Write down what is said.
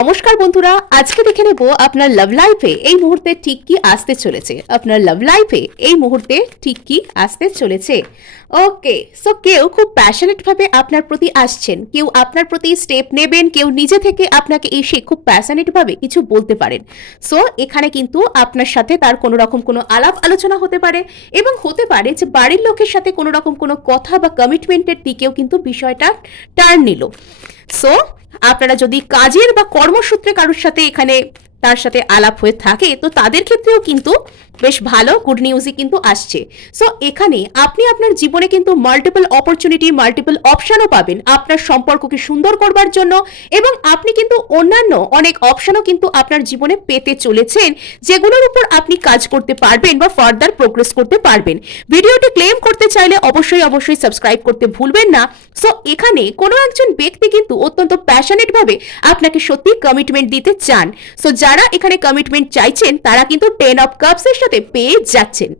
নমস্কার বন্ধুরা, আজকে দেখে নেব আপনার লাভ লাইফে এই মুহূর্তে ঠিক কি আসতে চলেছে। আপনার লাভ লাইফে এই মুহূর্তে ঠিক কি আসতে চলেছে। ওকে, সো কেউ খুব প্যাশনেট ভাবে আপনার প্রতি আসছেন, কেউ আপনার প্রতি স্টেপ নেবেন, কেউ নিজে থেকে আপনাকে এসে খুব প্যাশনেট ভাবে কিছু বলতে পারেন। সো এখানে কিন্তু আপনার সাথে তার কোনো রকম কোনো আলাপ আলোচনা হতে পারে, এবং হতে পারে যে বাড়ির লোকের সাথে কোনো রকম কোনো কথা বা কমিটমেন্টের দিকেও কিন্তু বিষয়টা টার্ন নিল। সো আপনারা যদি কাজের বা কর্মসূত্রে কারোর সাথে এখানে তার সাথে আলাপ হয়ে থাকে, তো তাদের ক্ষেত্রেও কিন্তু বেশ ভালো গুড নিউজই কিন্তু আসছে। সো এখানে আপনি আপনার জীবনে কিন্তু মাল্টিপল অপরচুনিটি, মাল্টিপল অপশনও পাবেন আপনার সম্পর্ককে সুন্দর করবার জন্য, এবং আপনি কিন্তু অন্যান্য অনেক অপশনও কিন্তু আপনার জীবনে পেতে চলেছেন, যেগুলোর উপর আপনি কাজ করতে পারবেন বা ফার্দার প্রোগ্রেস করতে পারবেন। ভিডিওটি ক্লেম করতে চাইলে অবশ্যই সাবস্ক্রাইব করতে ভুলবেন না। সো এখানে কোনো একজন ব্যক্তি কিন্তু অত্যন্ত প্যাশনেট ভাবে আপনাকে সত্যি কমিটমেন্ট দিতে চান। সো যারা এখানে কমিটমেন্ট চাইছেন তারা কিন্তু 10 অফ কাপস এর সাথে পেয়ে যাচ্ছেন।